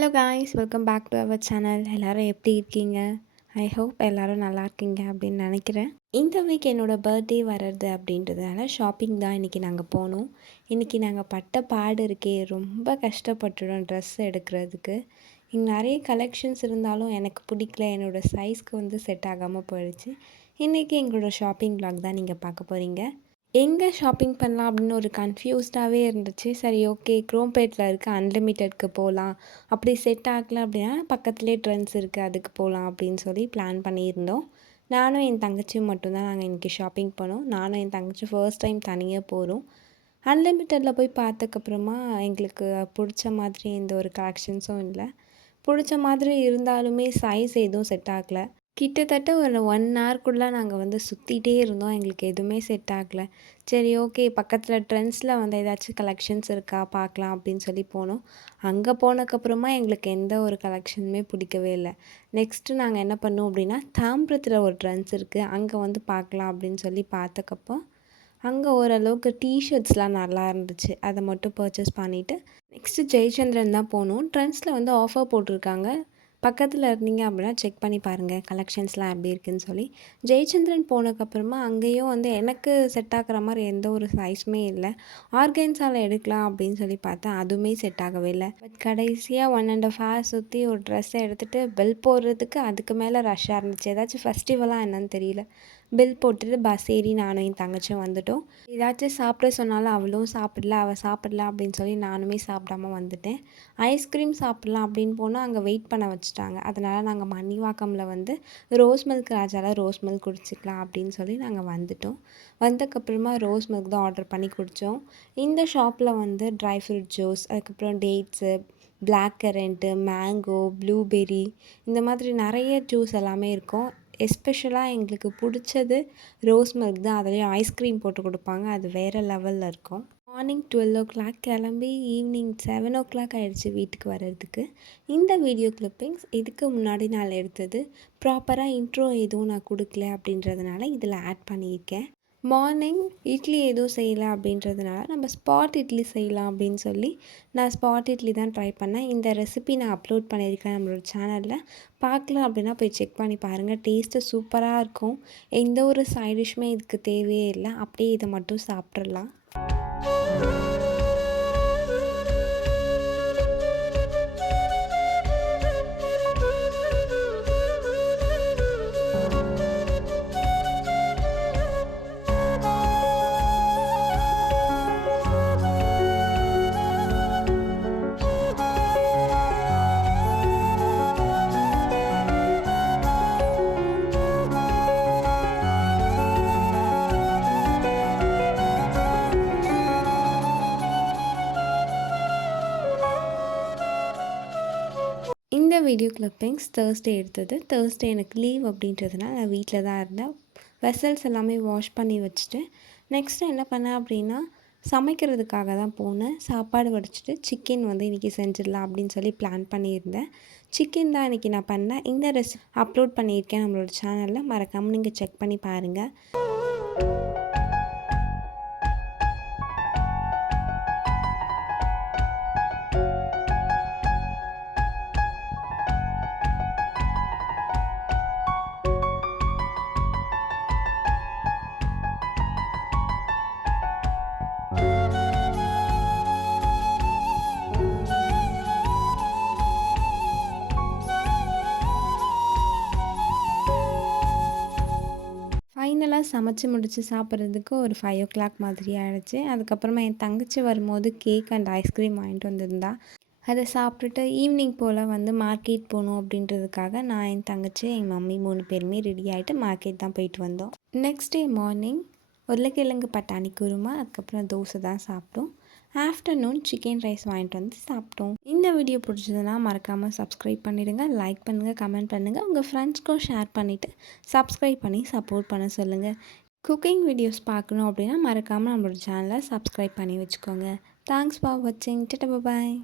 Hello guys, welcome back to our channel. எல்லோரும் எப்படி இருக்கீங்க? ஐ ஹோப் எல்லோரும் நல்லா இருக்கீங்க அப்படின்னு நினைக்கிறேன். இந்த வீக் என்னோடய பர்த்டே வர்றது அப்படின்றதுனால ஷாப்பிங் தான் இன்றைக்கி நாங்கள் போனோம். இன்றைக்கி நாங்கள் பட்ட பாடு இருக்கே, ரொம்ப கஷ்டப்பட்டுடும் ட்ரெஸ் எடுக்கிறதுக்கு. இங்கே நிறைய கலெக்ஷன்ஸ் இருந்தாலும் எனக்கு பிடிக்கல, என்னோடய சைஸ்க்கு வந்து செட் ஆகாமல் போயிடுச்சு. இன்றைக்கி எங்களோட ஷாப்பிங் விளாக் தான் நீங்கள் பார்க்க போகிறீங்க. எங்கே ஷாப்பிங் பண்ணலாம் அப்படின்னு ஒரு கன்ஃப்யூஸ்டாகவே இருந்துச்சு. சரி, ஓகே, குரோம்பேட்டில் இருக்க அன்லிமிட்டெட்க்கு போகலாம். அப்படி செட் ஆகலை அப்படின்னா பக்கத்துலேயே ட்ரெண்ட்ஸ் இருக்குது, அதுக்கு போகலாம் அப்படின்னு சொல்லி பிளான் பண்ணியிருந்தோம். நானும் என் தங்கச்சியும் மட்டும்தான் நாங்கள் இன்றைக்கி ஷாப்பிங் பண்ணோம். நானும் என் தங்கச்சி ஃபர்ஸ்ட் டைம் தனியாக போகிறோம். அன்லிமிட்டடில் போய் பார்த்ததுக்கப்புறமா எங்களுக்கு பிடிச்ச மாதிரி எந்த ஒரு கலெக்ஷன்ஸும் இல்லை. பிடிச்ச மாதிரி இருந்தாலுமே சைஸ் எதுவும் செட் ஆகலை. கிட்டத்தட்ட ஒரு 1 ஹவர்க்குள்ளே நாங்கள் வந்து சுற்றிட்டே இருந்தோம். எங்களுக்கு எதுவுமே செட் ஆகலை. சரி, ஓகே, பக்கத்தில் ட்ரெண்ட்ஸில் வந்து ஏதாச்சும் கலெக்ஷன்ஸ் இருக்கா பார்க்கலாம் அப்படின்னு சொல்லி போனோம். அங்கே போனதுக்கப்புறமா எங்களுக்கு எந்த ஒரு கலெக்ஷனுமே பிடிக்கவே இல்லை. நெக்ஸ்ட்டு நாங்கள் என்ன பண்ணோம் அப்படின்னா, தாம்பரத்தில் ஒரு ட்ரெண்ட்ஸ் இருக்குது, அங்கே வந்து பார்க்கலாம் அப்படின்னு சொல்லி பார்த்தக்கப்போ அங்கே ஓரளவுக்கு டீஷர்ட்ஸ்லாம் நல்லா இருந்துச்சு. அதை மட்டும் பர்ச்சேஸ் பண்ணிவிட்டு நெக்ஸ்ட்டு ஜெயச்சந்திரன் தான் போனோம். ட்ரெண்ட்ஸில் வந்து ஆஃபர் போட்டிருக்காங்க. பக்கத்தில் இருந்தீங்க அப்படின்னா செக் பண்ணி பாருங்கள் கலெக்ஷன்ஸ்லாம் எப்படி இருக்குதுன்னு சொல்லி. ஜெயச்சந்திரன் போனதுக்கப்புறமா அங்கேயும் வந்து எனக்கு செட் ஆகிற மாதிரி எந்த ஒரு சைஸுமே இல்லை. ஆர்கன்ஸாவில் எடுக்கலாம் அப்படின்னு சொல்லி பார்த்தேன், அதுவுமே செட் ஆகவே இல்லை. பட் கடைசியாக 1.5 ஹவர் சுற்றி ஒரு ட்ரெஸ்ஸை எடுத்துகிட்டு பில் போடுறதுக்கு அதுக்கு மேலே ரஷ்ஷாக இருந்துச்சு. ஏதாச்சும் ஃபெஸ்டிவலாக என்னன்னு தெரியல. பில் போட்டுட்டு பஸ் ஏறி நானும் என் தங்கச்சியும் வந்துட்டோம். ஏதாச்சும் சாப்பிட சொன்னாலும் அவளும் சாப்பிடல, அவள் சாப்பிடல அப்படின்னு சொல்லி நானுமே சாப்பிடாம வந்துட்டேன். ஐஸ்கிரீம் சாப்பிட்லாம் அப்படின்னு போனால் அங்கே வெயிட் பண்ண வச்சுட்டாங்க. அதனால் நாங்கள் மணிவாக்கமில் வந்து ரோஸ் மில்க் ராஜாவில் ரோஸ் மில்க் குடிச்சிக்கலாம் அப்படின்னு சொல்லி நாங்கள் வந்துட்டோம். வந்ததுக்கப்புறமா ரோஸ் மில்க் தான் ஆர்டர் பண்ணி குடித்தோம். இந்த ஷாப்பில் வந்து ட்ரை ஃப்ரூட் ஜூஸ், அதுக்கப்புறம் dates, black currant, mango, blueberry, இந்த மாதிரி நிறைய ஜூஸ் எல்லாமே இருக்கும். எஸ்பெஷலாக எங்களுக்கு பிடிச்சது ரோஸ் மில்க் தான். அதுலேயும் ஐஸ்கிரீம் போட்டு கொடுப்பாங்க, அது வேறு லெவலில் இருக்கும். மார்னிங் 12 கிளம்பி ஈவினிங் 7 ஆகிடுச்சு வீட்டுக்கு வர்றதுக்கு. இந்த வீடியோ கிளிப்பிங்ஸ் இதுக்கு முன்னாடி நான் எடுத்தது. ப்ராப்பராக இன்ட்ரோ எதுவும் நான் கொடுக்கல அப்படின்றதுனால இதில் ஆட் பண்ணியிருக்கேன். மார்னிங் இட்லி எதுவும் செய்யலை அப்படின்றதுனால நம்ம ஸ்பாட் இட்லி செய்யலாம் அப்படின்னு சொல்லி நான் ஸ்பாட் இட்லி தான் ட்ரை பண்ணேன். இந்த ரெசிபி நான் அப்லோட் பண்ணியிருக்கேன் நம்மளோட சேனலில். பார்க்கலாம் அப்படின்னா போய் செக் பண்ணி பாருங்கள். டேஸ்ட்டு சூப்பராக இருக்கும். எந்த ஒரு சைட் டிஷ்ஷுமே இதுக்கு தேவையே இல்லை. அப்படியே இதை மட்டும் சாப்பிட்றலாம். இந்த வீடியோ கிளிப்பிங்ஸ் தேர்ஸ்டே எடுத்தது. தேர்ஸ்டே எனக்கு லீவ் அப்படின்றதுனால நான் வீட்டில் தான் இருந்தேன். வெசல்ஸ் எல்லாமே வாஷ் பண்ணி வச்சுட்டு நெக்ஸ்ட்டு என்ன பண்ணேன் அப்படின்னா, சமைக்கிறதுக்காக தான் போனேன். சாப்பாடு வடிச்சிட்டு சிக்கன் வந்து இன்றைக்கி செஞ்சிடலாம் அப்படின்னு சொல்லி பிளான் பண்ணியிருந்தேன். சிக்கன் தான் இன்றைக்கி நான் பண்ணேன். இந்த ரெசிபி அப்லோட் பண்ணியிருக்கேன் நம்மளோட சேனலில், மறக்காமல் நீங்கள் செக் பண்ணி பாருங்கள். ஃபைனலாக சமைச்சு முடித்து சாப்பிட்றதுக்கு ஒரு 5 மாதிரி ஆகிடுச்சு. அதுக்கப்புறமா என் தங்கச்சி வரும்போது கேக் அண்ட் ஐஸ்கிரீம் வாங்கிட்டு வந்திருந்தா. அதை சாப்பிட்டுட்டு ஈவினிங் போல் வந்து மார்க்கெட் போகணும் அப்படின்றதுக்காக நான், என் தங்கச்சி, என் மம்மி 3 பேருமே ரெடி ஆகிட்டு மார்க்கெட் தான் போயிட்டு வந்தோம். நெக்ஸ்ட் டே மார்னிங் உருளைக்கிழங்கு பட்டாணி குருமா, அதுக்கப்புறம் தோசை தான் சாப்பிட்டோம். ஆஃப்டர்நூன் சிக்கன் ரைஸ் வாங்கிட்டு வந்து சாப்பிட்டோம். இந்த வீடியோ பிடிச்சதுன்னா மறக்காமல் சப்ஸ்கிரைப் பண்ணிவிடுங்க, லைக் பண்ணுங்கள், கமெண்ட் பண்ணுங்கள், உங்கள் ஃப்ரெண்ட்ஸ்க்கும் ஷேர் பண்ணிவிட்டு சப்ஸ்கிரைப் பண்ணி சப்போர்ட் பண்ண சொல்லுங்கள். குக்கிங் வீடியோஸ் பார்க்கணும் அப்படின்னா மறக்காமல் நம்மளோட சேனலை சப்ஸ்கிரைப் பண்ணி வச்சுக்கோங்க. தேங்க்ஸ் ஃபார் வாட்சிங். டாடா, பாய்.